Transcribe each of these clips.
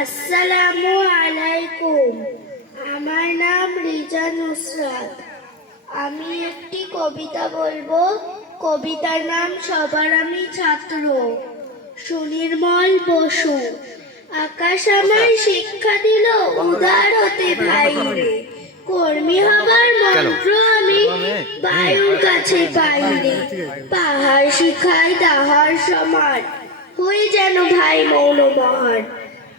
আসসালামু আলাইকুম। আমার নাম রিজা নুসরাত। আমি একটি কবিতা বলবো। কবিতার নাম সবার আমি ছাত্র। সুনির্মল বসু। আকাশ আমায় শিক্ষা দিল উদার হতে ভাইরে, কর্মী হবার মন্ত্র আমি বায়ুর কাছে পাইরে। পাহাড় শিখাই তাহার সমান, হই যেন ভাই মৌন মহান।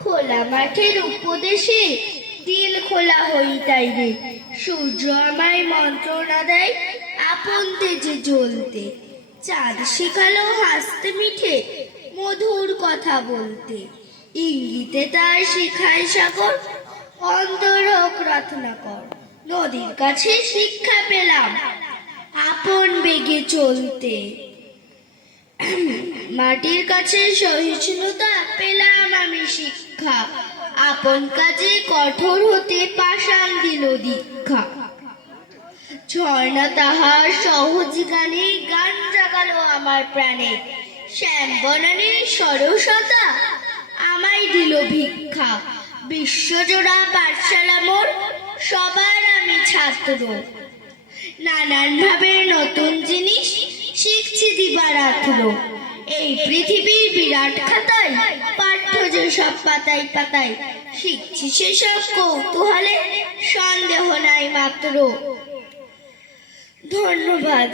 খোলা মাঠের উপদেশে দিল খোলা হই তাইরে, সূর্য আমায় মন্ত্রণা দেয় আপন তেজে জ্বলতে। চাঁদ শিখালো হাসতে মিঠে মধুর কথা বলতে, ইঙ্গিতে তার শিখায় সাগর অন্তর হোক রত্নাকর। নদীর কাছে শিক্ষা পেলাম আপন বেগে চলতে, মাটির কাছে সহিষ্ণুতা পেলাম আমি শিক্ষা। আপন কাজে কঠোর হতে পাষাণ দিল দীক্ষা। ঝর্ণা তাহার সহজ গানে গান জাগালো আমার প্রাণে, শ্যাম বনানীর সরসতা আমায় দিল ভিক্ষা। বিশ্বজোড়া পাঠশালা মোর সবার আমি ছাত্র, নানান ভাবে নতুন জিনিস শিখছি দিবারাত্র। এই পৃথিবীর বিরাট খাতায় পাঠ্য যে সব পাতায় পাতায়, শিখছি সেসব কৌতূহলে সন্দেহ নাই মাত্র। ধন্যবাদ।